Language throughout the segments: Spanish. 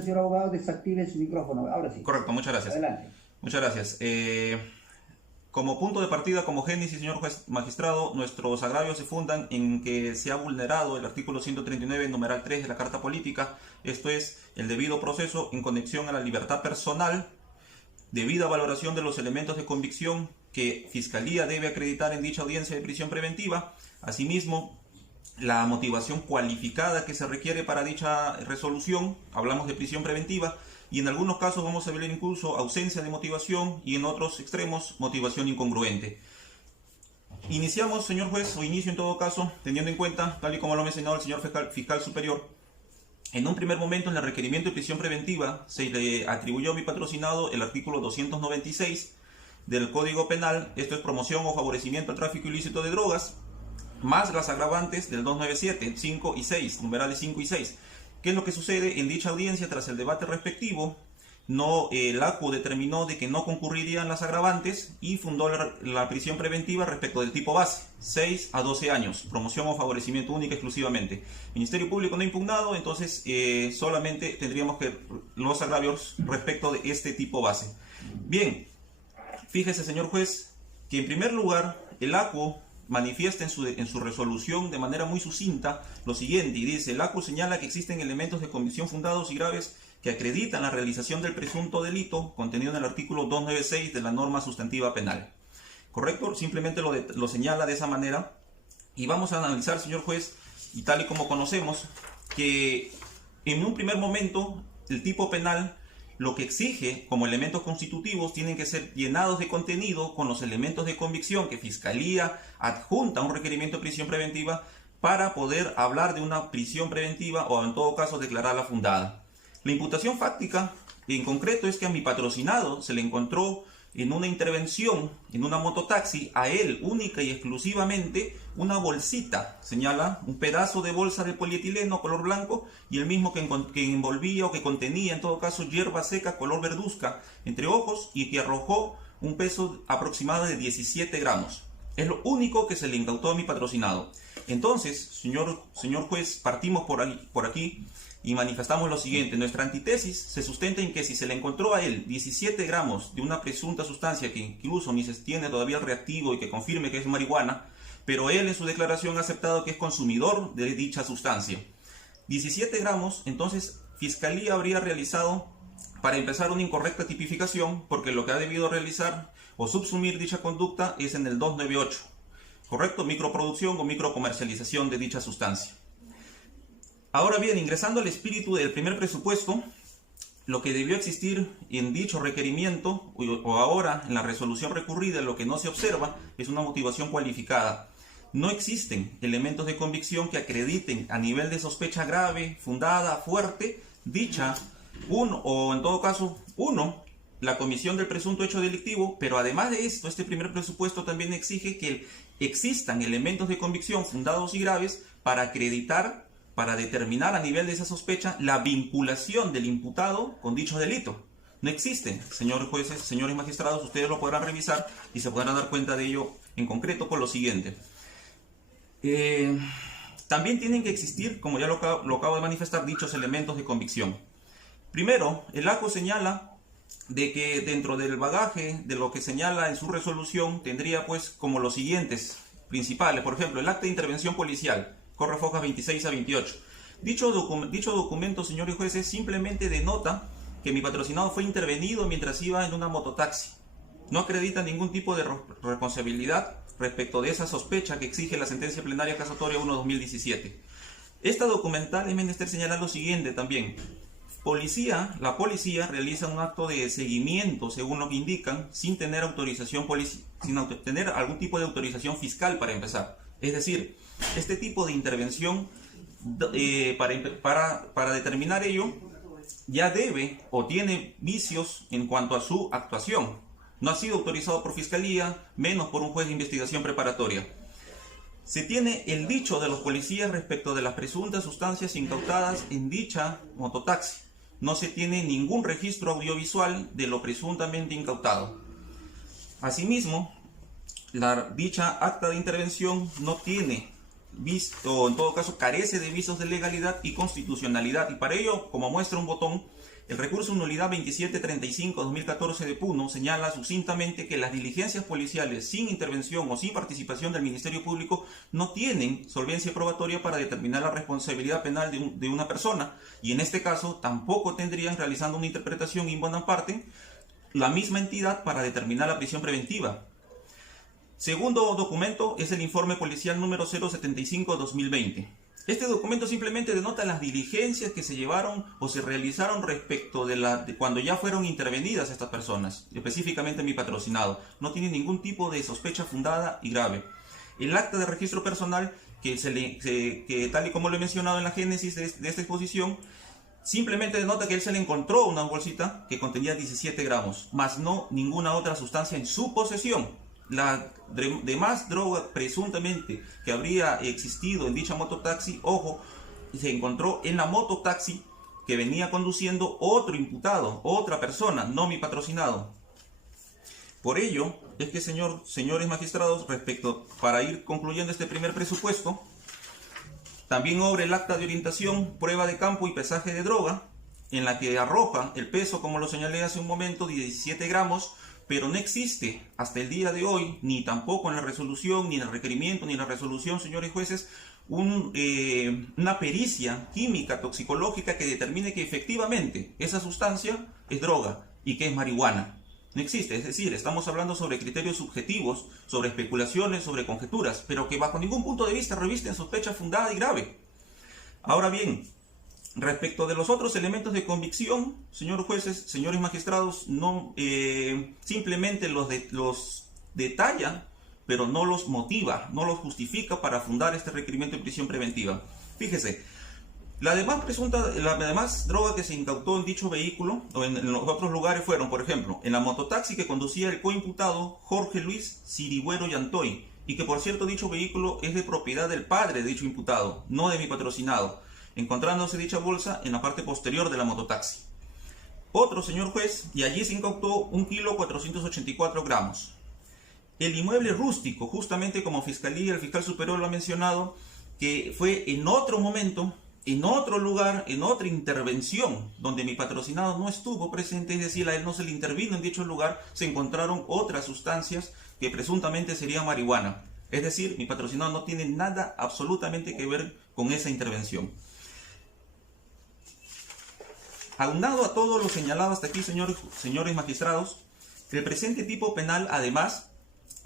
Señor abogado, desactive su micrófono. Ahora sí. Correcto, muchas gracias. Adelante. Muchas gracias. Como punto de partida, como génesis, señor juez magistrado, nuestros agravios se fundan en que se ha vulnerado el artículo 139, numeral 3 de la Carta Política, esto es, el debido proceso en conexión a la libertad personal, debida valoración de los elementos de convicción que Fiscalía debe acreditar en dicha audiencia de prisión preventiva, asimismo, la motivación cualificada que se requiere para dicha resolución, hablamos de prisión preventiva, y en algunos casos vamos a ver incluso ausencia de motivación y en otros extremos motivación incongruente. Iniciamos, señor juez, o inicio en todo caso, teniendo en cuenta, tal y como lo ha mencionado el señor fiscal superior, en un primer momento en el requerimiento de prisión preventiva se le atribuyó a mi patrocinado el artículo 296 del Código Penal, esto es promoción o favorecimiento al tráfico ilícito de drogas, más las agravantes del 297, 5 y 6, numerales 5 y 6. ¿Qué es lo que sucede? En dicha audiencia, tras el debate respectivo, el ACU determinó de que no concurrirían las agravantes y fundó la prisión preventiva respecto del tipo base, 6 a 12 años, promoción o favorecimiento única exclusivamente. Ministerio Público no ha impugnado, entonces solamente tendríamos que los agravios respecto de este tipo base. Bien, fíjese, señor juez, que en primer lugar el ACU manifiesta en su resolución de manera muy sucinta lo siguiente, y dice: el ACU señala que existen elementos de convicción fundados y graves que acreditan la realización del presunto delito contenido en el artículo 296 de la norma sustantiva penal. ¿Correcto? Simplemente lo señala de esa manera, y vamos a analizar, señor juez, y tal y como conocemos, que en un primer momento el tipo penal lo que exige como elementos constitutivos tienen que ser llenados de contenido con los elementos de convicción que Fiscalía adjunta a un requerimiento de prisión preventiva para poder hablar de una prisión preventiva o en todo caso declararla fundada. La imputación fáctica en concreto es que a mi patrocinado se le encontró en una intervención en una mototaxi, a él única y exclusivamente una bolsita, señala un pedazo de bolsa de polietileno color blanco y el mismo que envolvía o que contenía en todo caso hierba seca color verduzca entre ojos y que arrojó un peso aproximado de 17 gramos. Es lo único que se le incautó a mi patrocinado. Entonces, señor juez, partimos por aquí y manifestamos lo siguiente: nuestra antitesis se sustenta en que si se le encontró a él 17 gramos de una presunta sustancia que incluso ni se tiene todavía el reactivo y que confirme que es marihuana, pero él en su declaración ha aceptado que es consumidor de dicha sustancia. 17 gramos, entonces Fiscalía habría realizado, para empezar, una incorrecta tipificación, porque lo que ha debido realizar o subsumir dicha conducta es en el 298, ¿correcto? Microproducción o microcomercialización de dicha sustancia. Ahora bien, ingresando al espíritu del primer presupuesto, lo que debió existir en dicho requerimiento o ahora en la resolución recurrida, lo que no se observa es una motivación cualificada. No existen elementos de convicción que acrediten a nivel de sospecha grave, fundada, fuerte, dicha, o en todo caso, la comisión del presunto hecho delictivo, pero además de esto, este primer presupuesto también exige que existan elementos de convicción fundados y graves para acreditar, para determinar a nivel de esa sospecha la vinculación del imputado con dicho delito. No existe, señores jueces, señores magistrados, ustedes lo podrán revisar y se podrán dar cuenta de ello en concreto por lo siguiente. También tienen que existir, como ya lo acabo de manifestar, dichos elementos de convicción. Primero, el ACU señala de que dentro del bagaje de lo que señala en su resolución tendría pues como los siguientes principales. Por ejemplo, el acta de intervención policial, corre fojas 26 a 28. Dicho documento, señores jueces, simplemente denota que mi patrocinado fue intervenido mientras iba en una mototaxi. No acredita ningún tipo de responsabilidad respecto de esa sospecha que exige la sentencia plenaria casatoria 1/2017. Esta documental es menester señalar lo siguiente también. La policía realiza un acto de seguimiento, según lo que indican, sin tener sin tener algún tipo de autorización fiscal para empezar. Es decir, este tipo de intervención, para determinar ello, ya debe o tiene vicios en cuanto a su actuación. No ha sido autorizado por Fiscalía, menos por un juez de investigación preparatoria. Se tiene el dicho de los policías respecto de las presuntas sustancias incautadas en dicha mototaxi. No se tiene ningún registro audiovisual de lo presuntamente incautado. Asimismo, dicha acta de intervención no tiene o en todo caso carece de visos de legalidad y constitucionalidad, y para ello, como muestra un botón, El recurso nulidad 2735-2014 de Puno señala sucintamente que las diligencias policiales sin intervención o sin participación del Ministerio Público no tienen solvencia probatoria para determinar la responsabilidad penal de una persona, y en este caso tampoco tendrían, realizando una interpretación in bonam parte, la misma entidad para determinar la prisión preventiva. Segundo documento es el informe policial número 075-2020. Este documento simplemente denota las diligencias que se llevaron o se realizaron respecto de cuando ya fueron intervenidas estas personas, específicamente mi patrocinado. No tiene ningún tipo de sospecha fundada y grave. El acta de registro personal, que tal y como lo he mencionado en la génesis de esta exposición, simplemente denota que él se le encontró una bolsita que contenía 17 gramos, más no ninguna otra sustancia en su posesión. La demás droga presuntamente que habría existido en dicha mototaxi, ojo, se encontró en la mototaxi que venía conduciendo otro imputado, otra persona, no mi patrocinado. Por ello, es que señores magistrados, para ir concluyendo este primer presupuesto, también obra el acta de orientación, prueba de campo y pesaje de droga, en la que arroja el peso, como lo señalé hace un momento, de 17 gramos, pero no existe hasta el día de hoy, ni tampoco en la resolución, ni en el requerimiento, ni en la resolución, señores jueces, una pericia química toxicológica que determine que efectivamente esa sustancia es droga y que es marihuana. No existe, es decir, estamos hablando sobre criterios subjetivos, sobre especulaciones, sobre conjeturas, pero que bajo ningún punto de vista revisten sospecha fundada y grave. Ahora bien, respecto de los otros elementos de convicción, señores jueces, señores magistrados, no simplemente los detalla, pero no los motiva, no los justifica para fundar este requerimiento de prisión preventiva. Fíjese, la demás droga que se incautó en dicho vehículo o en los otros lugares fueron, por ejemplo, en la mototaxi que conducía el coimputado Jorge Luis Sirigüero Yantoy, y que por cierto dicho vehículo es de propiedad del padre de dicho imputado, no de mi patrocinado, encontrándose dicha bolsa en la parte posterior de la mototaxi. Otro, señor juez, y allí se incautó 1,484 gramos. El inmueble rústico, justamente como Fiscalía, el fiscal superior lo ha mencionado, que fue en otro momento, en otro lugar, en otra intervención, donde mi patrocinado no estuvo presente, es decir, a él no se le intervino en dicho lugar, se encontraron otras sustancias que presuntamente sería marihuana. Es decir, mi patrocinado no tiene nada absolutamente que ver con esa intervención. Aunado a todo lo señalado hasta aquí, señores magistrados, el presente tipo penal, además,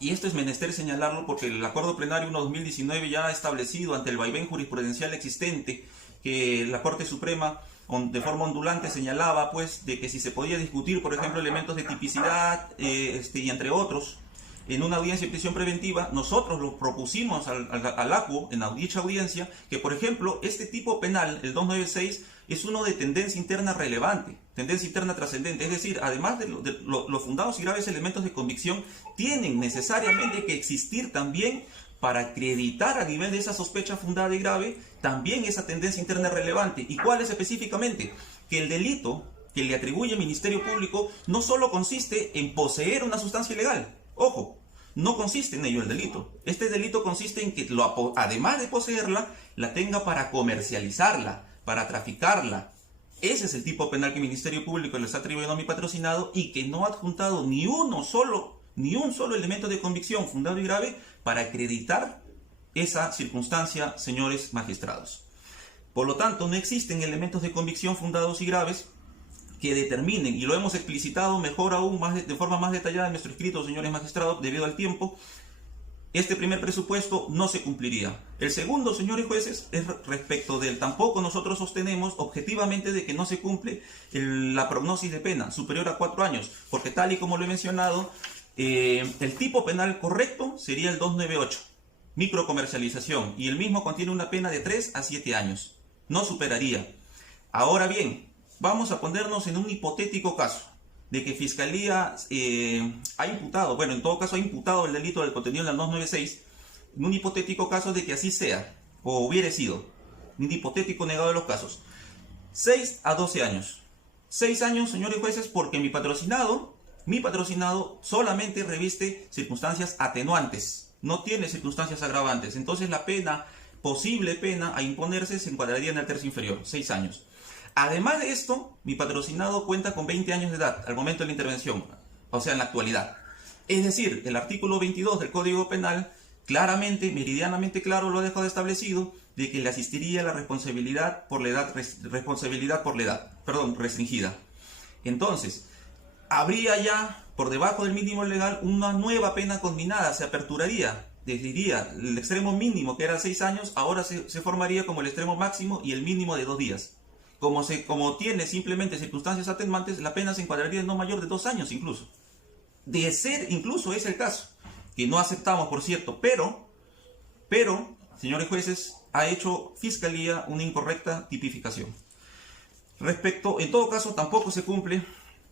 y esto es menester señalarlo porque el Acuerdo Plenario 1/2019 ya ha establecido ante el vaivén jurisprudencial existente que la Corte Suprema de forma ondulante señalaba pues de que si se podía discutir, por ejemplo, elementos de tipicidad y entre otros, en una audiencia de prisión preventiva, nosotros lo propusimos al ACUO en dicha audiencia que, por ejemplo, este tipo penal, el 296, es uno de tendencia interna relevante, tendencia interna trascendente. Es decir, además de los fundados y graves elementos de convicción, tienen necesariamente que existir también para acreditar a nivel de esa sospecha fundada y grave, también esa tendencia interna relevante. ¿Y cuál es específicamente? Que el delito que le atribuye el Ministerio Público no solo consiste en poseer una sustancia ilegal. Ojo, no consiste en ello el delito. Este delito consiste en que, además de poseerla, la tenga para comercializarla, para traficarla. Ese es el tipo penal que el Ministerio Público les ha atribuido a mi patrocinado y que no ha adjuntado ni un solo elemento de convicción fundado y grave para acreditar esa circunstancia, señores magistrados. Por lo tanto, no existen elementos de convicción fundados y graves que determinen, y lo hemos explicitado mejor aún, de forma más detallada en nuestro escrito, señores magistrados, debido al tiempo. Este primer presupuesto no se cumpliría. El segundo, señores jueces, es respecto del tampoco nosotros sostenemos objetivamente de que no se cumple la prognosis de pena superior a 4 años, porque tal y como lo he mencionado, el tipo penal correcto sería el 298, microcomercialización, y el mismo contiene una pena de 3 a 7 años. No superaría. Ahora bien, vamos a ponernos en un hipotético caso de que Fiscalía ha imputado, bueno, en todo caso ha imputado el delito del contenido en la 296, en un hipotético caso de que así sea, o hubiera sido, un hipotético negado de los casos, 6 a 12 años. 6 años, señores jueces, porque mi patrocinado solamente reviste circunstancias atenuantes, no tiene circunstancias agravantes. Entonces la pena, posible pena a imponerse, se encuadraría en el tercio inferior, 6 años. Además de esto, mi patrocinado cuenta con 20 años de edad al momento de la intervención, o sea, en la actualidad. Es decir, el artículo 22 del Código Penal claramente, meridianamente claro, lo ha dejado establecido de que le asistiría la responsabilidad por la edad, restringida. Entonces, habría ya, por debajo del mínimo legal, una nueva pena combinada, se aperturaría, diría, el extremo mínimo que era 6 años, ahora se formaría como el extremo máximo y el mínimo de 2 días. Como tiene simplemente circunstancias atenuantes, la pena se encuadraría en no mayor de 2 años incluso. De ser incluso es el caso, que no aceptamos por cierto, pero, señores jueces, ha hecho Fiscalía una incorrecta tipificación. En todo caso, tampoco se cumple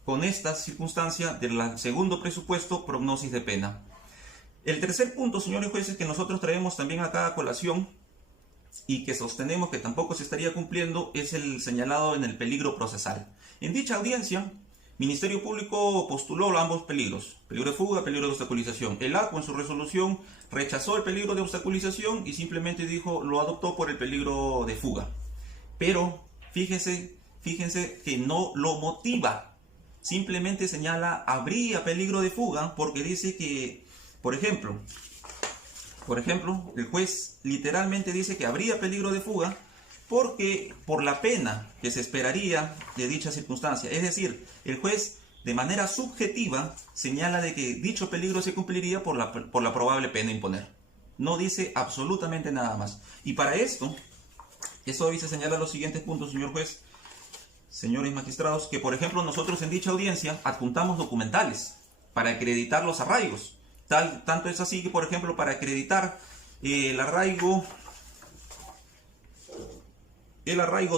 con esta circunstancia del segundo presupuesto, prognosis de pena. El tercer punto, señores jueces, que nosotros traemos también acá a colación y que sostenemos que tampoco se estaría cumpliendo, es el señalado en el peligro procesal. En dicha audiencia, Ministerio Público postuló ambos peligros, peligro de fuga, peligro de obstaculización. El ACU en su resolución rechazó el peligro de obstaculización y simplemente lo adoptó por el peligro de fuga. Pero fíjense que no lo motiva, simplemente señala habría peligro de fuga porque dice que, por ejemplo, el juez literalmente dice que habría peligro de fuga porque por la pena que se esperaría de dicha circunstancia. Es decir, el juez de manera subjetiva señala de que dicho peligro se cumpliría por la probable pena a imponer. No dice absolutamente nada más. Y para esto, eso hoy se señala los siguientes puntos, señor juez, señores magistrados, que por ejemplo nosotros en dicha audiencia adjuntamos documentales para acreditar los arraigos. Tanto es así que, por ejemplo, para acreditar el arraigo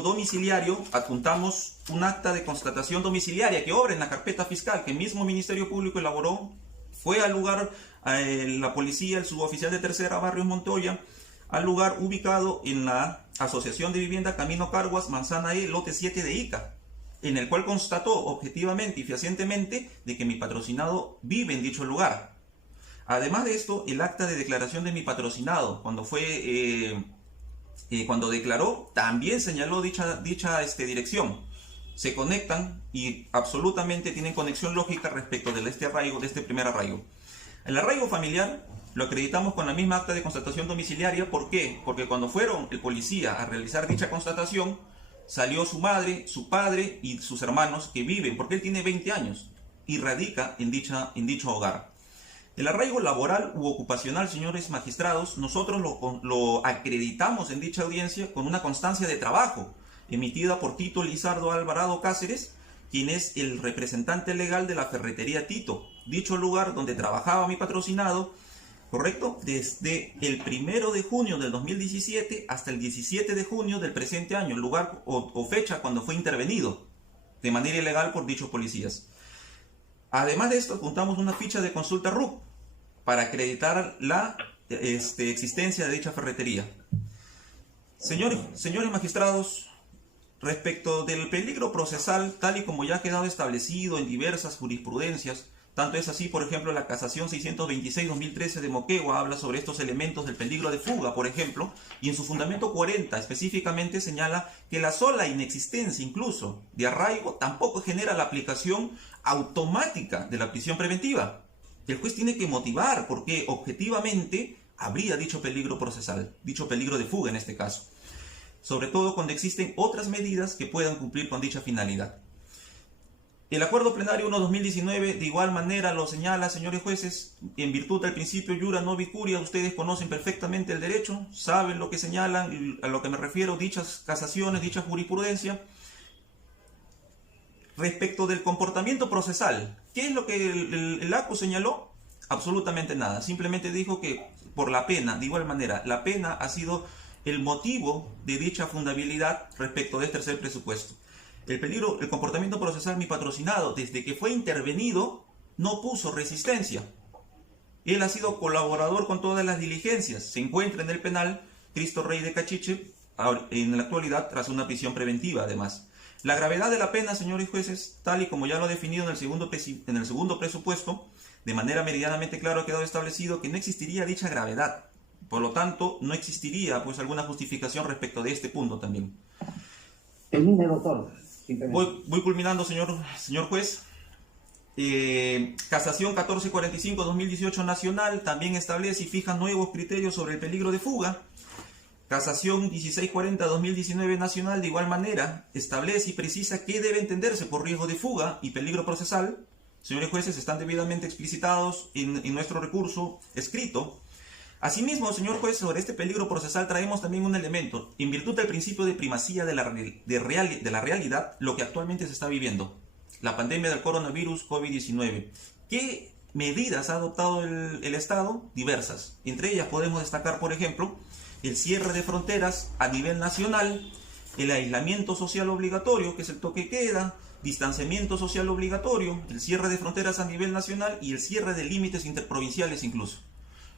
domiciliario, adjuntamos un acta de constatación domiciliaria que obra en la carpeta fiscal que el mismo Ministerio Público elaboró. Fue al lugar la policía, el suboficial de Tercera, Barrios Montoya, al lugar ubicado en la Asociación de Vivienda Camino Carguas, Manzana E, lote 7 de Ica, en el cual constató objetivamente y fehacientemente de que mi patrocinado vive en dicho lugar. Además de esto, el acta de declaración de mi patrocinado, cuando declaró, también señaló dicha dirección. Se conectan y absolutamente tienen conexión lógica respecto de este primer arraigo. El arraigo familiar lo acreditamos con la misma acta de constatación domiciliaria. ¿Por qué? Porque cuando fueron el policía a realizar dicha constatación, salió su madre, su padre y sus hermanos que viven, porque él tiene 20 años y radica en dicho hogar. El arraigo laboral u ocupacional, señores magistrados, nosotros lo acreditamos en dicha audiencia con una constancia de trabajo emitida por Tito Lizardo Alvarado Cáceres, quien es el representante legal de la ferretería Tito, dicho lugar donde trabajaba mi patrocinado, ¿correcto? Desde el 1 de junio del 2017 hasta el 17 de junio del presente año, el lugar o fecha cuando fue intervenido de manera ilegal por dichos policías. Además de esto, juntamos una ficha de consulta RUC para acreditar la existencia de dicha ferretería. Señores magistrados, respecto del peligro procesal, tal y como ya ha quedado establecido en diversas jurisprudencias, tanto es así, por ejemplo, la casación 626-2013 de Moquegua habla sobre estos elementos del peligro de fuga, por ejemplo, y en su fundamento 40 específicamente señala que la sola inexistencia incluso de arraigo tampoco genera la aplicación automática de la prisión preventiva. El juez tiene que motivar por qué objetivamente habría dicho peligro procesal, dicho peligro de fuga en este caso, sobre todo cuando existen otras medidas que puedan cumplir con dicha finalidad. El acuerdo plenario 1/2019 de igual manera lo señala, señores jueces, en virtud del principio iura novi curia. Ustedes conocen perfectamente el derecho, saben lo que señalan, a lo que me refiero, dichas casaciones, dicha jurisprudencia. Respecto del comportamiento procesal, ¿qué es lo que el ACU señaló? Absolutamente nada, simplemente dijo que por la pena, de igual manera, la pena ha sido el motivo de dicha fundabilidad respecto de este tercer presupuesto. El comportamiento procesal, mi patrocinado, desde que fue intervenido, no puso resistencia. Él ha sido colaborador con todas las diligencias. Se encuentra en el penal Cristo Rey de Cachiche, en la actualidad, tras una prisión preventiva, además. La gravedad de la pena, señores jueces, tal y como ya lo he definido en el segundo presupuesto, de manera meridianamente clara ha quedado establecido que no existiría dicha gravedad. Por lo tanto, no existiría alguna justificación respecto de este punto también. Termine, doctor. Simplemente. Voy culminando, señor juez. Casación 1445-2018 nacional también establece y fija nuevos criterios sobre el peligro de fuga. Casación 1640-2019 nacional de igual manera establece y precisa qué debe entenderse por riesgo de fuga y peligro procesal. Señores jueces, están debidamente explicitados en nuestro recurso escrito. Asimismo, señor juez, sobre este peligro procesal traemos también un elemento, en virtud del principio de primacía de la realidad, lo que actualmente se está viviendo, la pandemia del coronavirus COVID-19. ¿Qué medidas ha adoptado el Estado? Diversas. Entre ellas podemos destacar, por ejemplo, el cierre de fronteras a nivel nacional, el aislamiento social obligatorio, que es el toque de queda, distanciamiento social obligatorio, el cierre de fronteras a nivel nacional y el cierre de límites interprovinciales incluso.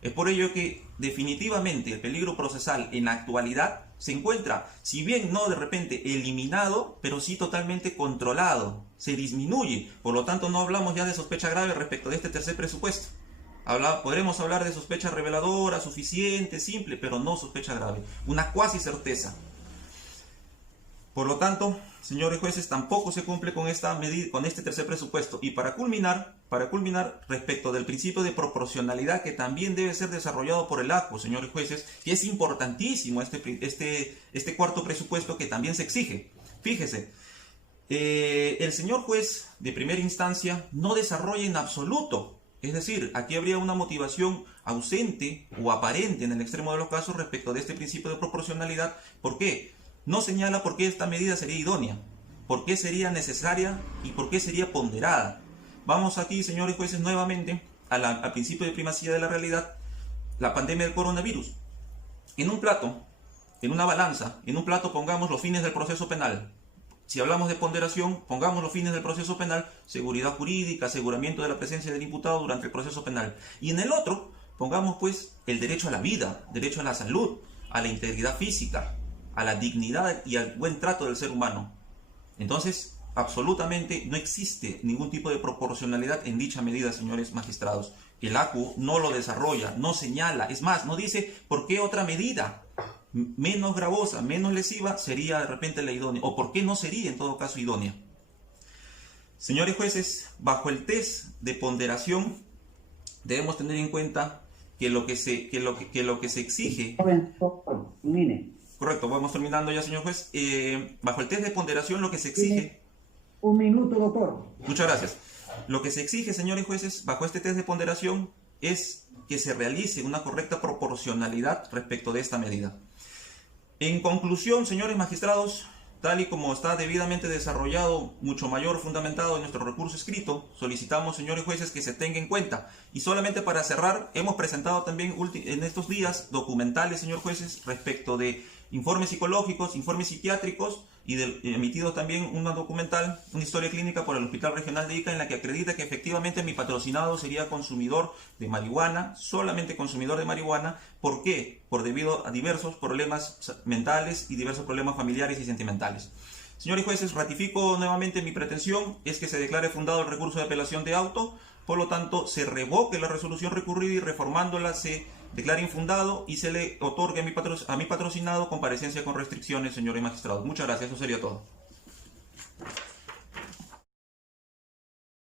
Es por ello que definitivamente el peligro procesal en la actualidad se encuentra, si bien no de repente eliminado, pero sí totalmente controlado, se disminuye. Por lo tanto, no hablamos ya de sospecha grave respecto de este tercer presupuesto. Podremos hablar de sospecha reveladora, suficiente, simple, pero no sospecha grave. Una cuasi certeza. Por lo tanto, señores jueces, tampoco se cumple con esta medida, con este tercer presupuesto. Y para culminar, respecto del principio de proporcionalidad que también debe ser desarrollado por el ACU, señores jueces, que es importantísimo este cuarto presupuesto que también se exige. Fíjese, el señor juez de primera instancia no desarrolla en absoluto. Es decir, aquí habría una motivación ausente o aparente en el extremo de los casos respecto de este principio de proporcionalidad. ¿Por qué? No señala por qué esta medida sería idónea, por qué sería necesaria y por qué sería ponderada. Vamos aquí, señores jueces, nuevamente al principio de primacía de la realidad, la pandemia del coronavirus. En un plato, en una balanza, en un plato pongamos los fines del proceso penal. Si hablamos de ponderación, pongamos los fines del proceso penal, seguridad jurídica, aseguramiento de la presencia del imputado durante el proceso penal. Y en el otro, pongamos pues el derecho a la vida, derecho a la salud, a la integridad física, a la dignidad y al buen trato del ser humano. Entonces, absolutamente no existe ningún tipo de proporcionalidad en dicha medida, señores magistrados. El ACU no lo desarrolla, no señala, es más, no dice por qué otra medida menos gravosa, menos lesiva sería de repente la idónea, o por qué no sería en todo caso idónea. Señores jueces, bajo el test de ponderación debemos tener en cuenta que lo que se exige. Correcto, vamos terminando ya, señor juez. Bajo el test de ponderación lo que se exige. Un minuto, doctor. Muchas gracias. Lo que se exige, señores jueces, bajo este test de ponderación es que se realice una correcta proporcionalidad respecto de esta medida. En conclusión, señores magistrados, tal y como está debidamente desarrollado, mucho mayor fundamentado en nuestro recurso escrito, solicitamos, señores jueces, que se tenga en cuenta. Y solamente para cerrar, hemos presentado también en estos días documentales, señores jueces, respecto de informes psicológicos, informes psiquiátricos y emitido también una documental, una historia clínica por el Hospital Regional de Ica en la que acredita que efectivamente mi patrocinado sería consumidor de marihuana, solamente consumidor de marihuana. ¿Por qué? Debido a diversos problemas mentales y diversos problemas familiares y sentimentales. Señores jueces, ratifico nuevamente mi pretensión, es que se declare fundado el recurso de apelación de auto, por lo tanto se revoque la resolución recurrida y reformándola se declare infundado y se le otorgue a mi patrocinado comparecencia con restricciones, señores magistrados. Muchas gracias, eso sería todo.